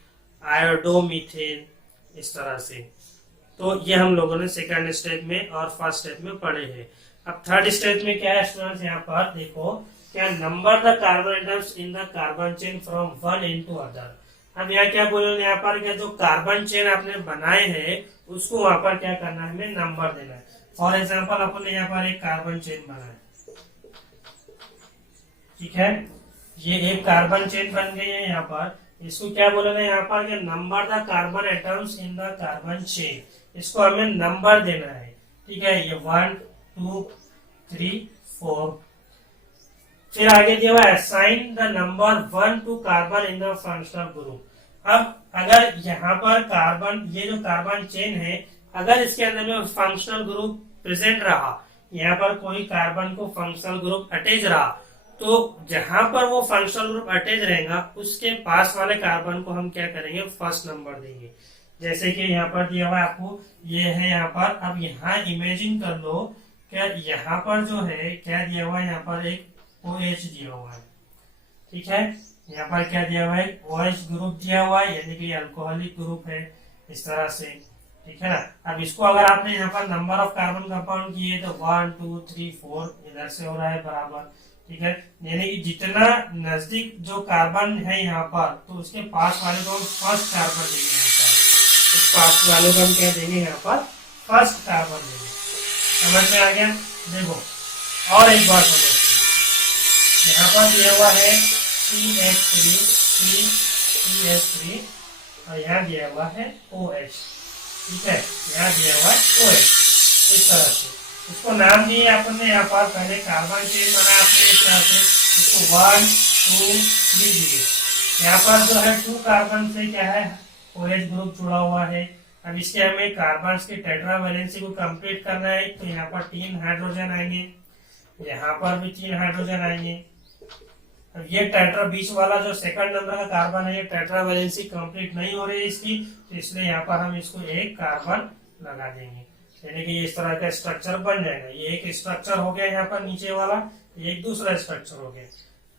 आयोडोमीथेन, इस तरह से। तो ये हम लोगों ने सेकंड स्टेप में और फर्स्ट स्टेप में पढ़े हैं। अब थर्ड स्टेप में क्या है स्टूडेंट्स? यहाँ पर देखो क्या number the carbon atoms in the carbon chain from one into other. अब यहाँ क्या बोले? यहाँ पर क्या जो कार्बन चेन आपने बनाए हैं उसको वहां पर क्या करना है? हमें नंबर देना है। फॉर एग्जाम्पल अपन ने यहाँ पर एक कार्बन चेन बनाया, ठीक है, ये एक कार्बन चेन बन गई है। यहाँ पर इसको क्या बोलेगा? यहाँ पर number the carbon atoms in the carbon chain, इसको हमें नंबर देना है। ठीक है, ये 1 2 3 4। फिर आगे दिया हुआ assign the number 1 to carbon in the functional group. अब अगर यहाँ पर कार्बन, ये जो कार्बन चेन है, अगर इसके अंदर में फंक्शनल ग्रुप प्रेजेंट रहा, यहाँ पर कोई कार्बन को फंक्शनल ग्रुप अटैच रहा, तो जहां पर वो फंक्शनल ग्रुप अटैच रहेगा उसके पास वाले कार्बन को हम क्या करेंगे? फर्स्ट नंबर देंगे। जैसे कि यहाँ पर दिया हुआ आपको ये है यहाँ पर। अब यहाँ इमेजिन कर लो क्या यहाँ पर जो है क्या दिया हुआ है? यहाँ पर एक OH दिया हुआ है, ठीक है, यहाँ पर क्या दिया हुआ है? OH ग्रुप दिया हुआ है, यानी कि अल्कोहलिक ग्रुप है, इस तरह से। ठीक है ना? अब इसको अगर आपने यहाँ पर नंबर ऑफ कार्बन कंपाउंड किए तो 1 2 3 4 इधर से हो रहा है बराबर। ठीक है, यानी कि जितना नजदीक जो कार्बन है यहाँ पर, तो उसके पास वाले को हम फर्स्ट कार्बन देंगे यहाँ पर। इस पास वाले को हम क्या देंगे यहाँ पर फर्स्ट कार्बन देंगे। समझ में आ गया? देखो और एक बार समझते हैं। यहाँ पर दिया हुआ है CH3 और यहाँ दिया हुआ है OH। ठीक है, यहाँ दिया हुआ है OH। इस तरह से इसको नाम दिए आपने यहाँ पर, पहले कार्बन चेन बनाया आपने इस तरह से, इसको 1 2 3 दिए। यहाँ पर जो है 2 कार्बन से क्या है OH ग्रुप जुड़ा हुआ है। अब इसके हमें कार्बन की टेट्रा वैलेंसी को कंप्लीट करना है, तो यहाँ पर 3 हाइड्रोजन आएंगे, यहाँ पर भी 3 हाइड्रोजन आएंगे। अब ये टेट्रा बीच वाला जो सेकंड नंबर का कार्बन है, ये टेट्रा वैलेंसी कंप्लीट नहीं हो रही है इसकी, तो इसलिए यहाँ पर हम इसको एक कार्बन लगा देंगे, यानी कि ये इस तरह का स्ट्रक्चर बन जाएगा। ये एक स्ट्रक्चर हो गया यहाँ पर नीचे वाला, एक दूसरा स्ट्रक्चर हो गया।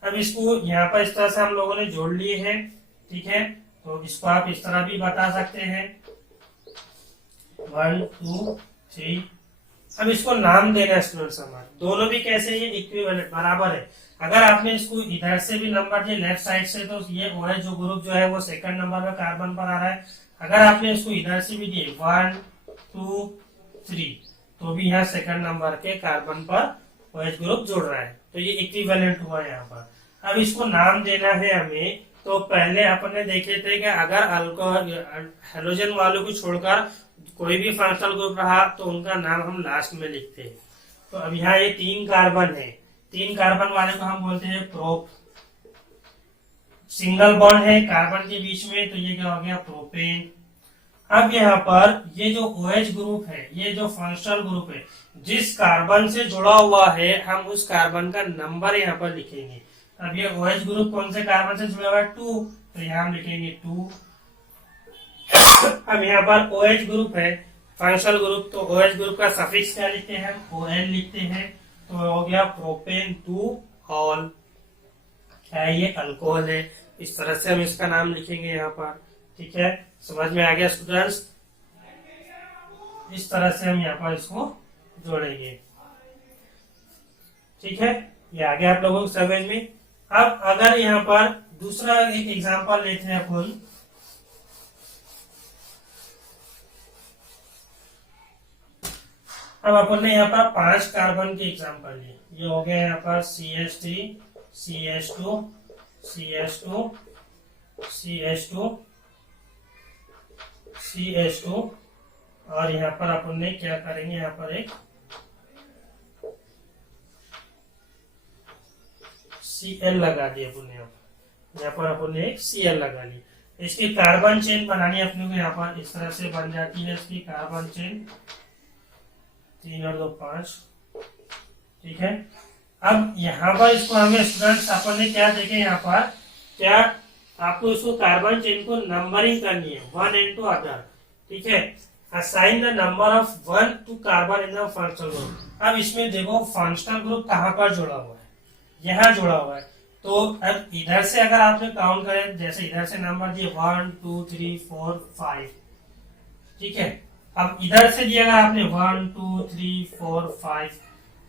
अब इसको यहाँ पर इस तरह से हम लोगों ने जोड़ लिए हैं। ठीक है, तो इसको आप इस तरह भी बता सकते हैं 1 2 3। अब इसको नाम देना स्टूडेंट्स, हमारे दोनों भी कैसे ये इक्विवेलेंट बराबर है। अगर आपने इसको इधर से भी नंबर दिए लेफ्ट साइड से, तो ये OH जो ग्रुप जो है वो सेकंड नंबर का कार्बन पर आ रहा है। अगर आपने इसको इधर से भी दिए 1 2 3, तो भी यहाँ सेकंड नंबर के कार्बन पर OH ग्रुप जुड़ रहा है, तो ये इक्विवेलेंट हुआ यहाँ पर। अब इसको नाम देना है हमें, तो पहले अपने देखे थे कि अगर अल्कोहल हेलोजन वालों को छोड़कर कोई भी फंक्शनल ग्रुप रहा तो उनका नाम हम लास्ट में लिखते हैं। तो अब यहाँ ये 3 कार्बन है, 3 कार्बन वाले को हम बोलते हैं प्रोप। सिंगल बॉन्ड है कार्बन के बीच में, तो ये क्या हो गया प्रोपेन। अब यहाँ पर ये जो OH ग्रुप है, ये जो फंक्शनल ग्रुप है, जिस कार्बन से जुड़ा हुआ है हम उस कार्बन का नंबर यहाँ पर लिखेंगे। अब ये OH ग्रुप कौन से कार्बन से जुड़ा हुआ है 2, तो यहाँ हम लिखेंगे 2। अब यहाँ पर OH ग्रुप है फंक्शनल ग्रुप, तो OH ग्रुप का सफिक्स क्या लिखते हैं ON लिखते हैं, तो हो गया प्रोपेन 2 ऑल। क्या है ये अल्कोहल है। इस तरह से हम इसका नाम लिखेंगे यहाँ पर। ठीक है, समझ में आ गया स्टूडेंट्स? इस तरह से हम यहाँ पर इसको जोड़ेंगे। ठीक है, ये आ गया आप लोगों को समझ में। अब अगर यहाँ पर दूसरा एक एग्जांपल लेते हैं अपन, अब अपन ने यहाँ पर 5 कार्बन के एग्जांपल लिए। ये हो गया यहाँ पर CH3 CH2 CH2 CH2 CH2 और यहाँ पर अपन ने क्या करेंगे, यहाँ पर एक Cl लगा दिया अपन ने। यहाँ पर अपन ने एक Cl लगा ली। इसकी कार्बन चेन बनानी अपने को यहाँ पर इस तरह से बन जाती है इसकी कार्बन चेन 3 और 2 5। ठीक है, अब यहाँ पर इसको हमें स्टूडेंट्स अपन ने क्या देखे, यहाँ पर क्या आपको इसको कार्बन चेन को नंबरिंग करनी है 1 into अदर। ठीक है, assign the number of 1 to carbon in the functional group. अब इसमें देखो फंक्शनल ग्रुप कहाँ पर जुड़ा हुआ है, यहाँ जुड़ा हुआ है। तो अब इधर से अगर आपने काउंट करें, जैसे इधर से नंबर दिए 1 2 3 4 5। ठीक है, अब इधर से दिया अगर आपने 1 2 3 4 5,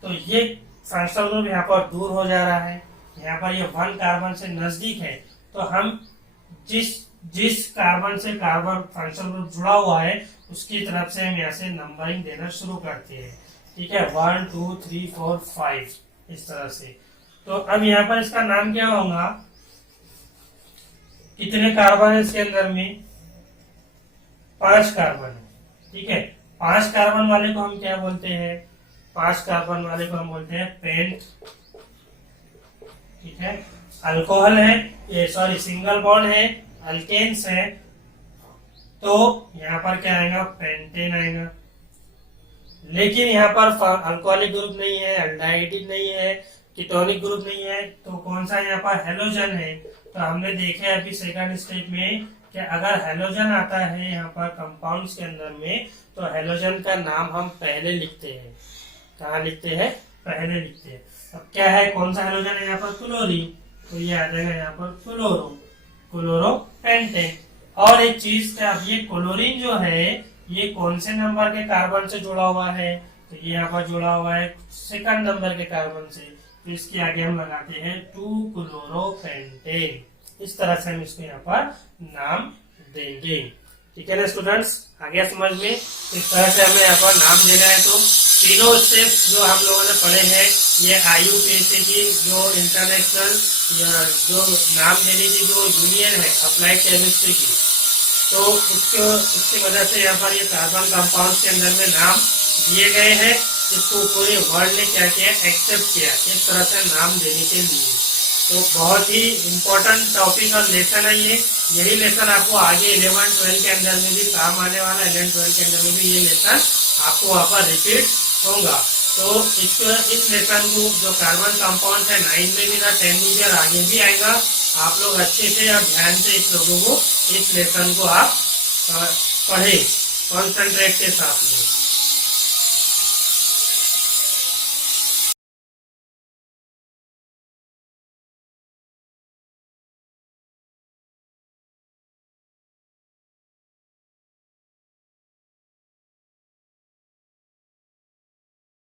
तो ये फंक्शनल ग्रुप यहाँ पर दूर हो जा रहा है। यहाँ पर ये 1 कार्बन से नजदीक है, तो हम जिस कार्बन से कार्बन फंक्शनल ग्रुप जुड़ा हुआ है उसकी तरफ से हम यहाँ से नंबरिंग देना शुरू करते हैं। ठीक है, 1 2 3 4 5 इस तरह से। तो अब यहाँ पर इसका नाम क्या होगा, कितने कार्बन है इसके अंदर में 5 कार्बन है। ठीक है, 5 कार्बन वाले को हम क्या बोलते हैं, 5 कार्बन वाले को हम बोलते हैं पेंट। ठीक है, अल्कोहल है ये, सॉरी सिंगल बॉन्ड है, अल्केन्स है, तो यहाँ पर क्या आएगा पेंटेन आएगा। लेकिन यहाँ पर अल्कोहलिक ग्रुप नहीं है, अल्डाइडिक नहीं है, कीटोनिक ग्रुप नहीं है, तो कौन सा यहाँ पर हेलोजन है। तो हमने देखे अभी सेकंड स्टेप में कि अगर हेलोजन आता है यहाँ पर कंपाउंड्स के अंदर में, तो हेलोजन का नाम हम पहले लिखते हैं। कहाँ लिखते हैं, पहले लिखते हैं। अब क्या है, कौन सा हेलोजन है यहाँ पर क्लोरीन, तो ये आ जाएगा यहाँ पर क्लोरोपेंटेन। और एक चीज क्या, ये क्लोरीन जो है ये कौन से नंबर के कार्बन से जुड़ा हुआ है, तो ये यहाँ पर जुड़ा हुआ है सेकंड नंबर के कार्बन से, तो इसके आगे हम लगाते हैं 2 क्लोरोपेंटेन। इस तरह से हम इसको यहाँ पर नाम देंगे। ठीक है ना स्टूडेंट्स, आ गया समझ में। इस तरह से हमें यहाँ पर नाम देना है। तो तीनों स्टेप जो हम लोगों ने पढ़े हैं ये IUPAC की जो इंटरनेशनल जो नाम देने की जो यूनियन है अप्लाइड केमिस्ट्री की, तो उसकी वजह से यहाँ पर ये कार्बन कंपाउंड के अंदर में नाम दिए गए हैं। इसको पूरे वर्ल्ड ने क्या किया, एक्सेप्ट किया इस तरह से नाम देने के लिए। तो बहुत ही इम्पोर्टेंट टॉपिक और लेसन है ये। यही लेसन आपको आगे 11-12 के अंदर में भी काम आने वाला है। 11-12 के अंदर में भी ये लेसन आपको वहाँ पर रिपीट होगा। तो इस लेसन को जो कार्बन कंपाउंड है 9 में भी था, 10 में भी और आगे भी आएगा। आप लोग अच्छे से और ध्यान से इस लोगों को इस लेसन को आप पढ़े कॉन्सेंट्रेट के साथ में।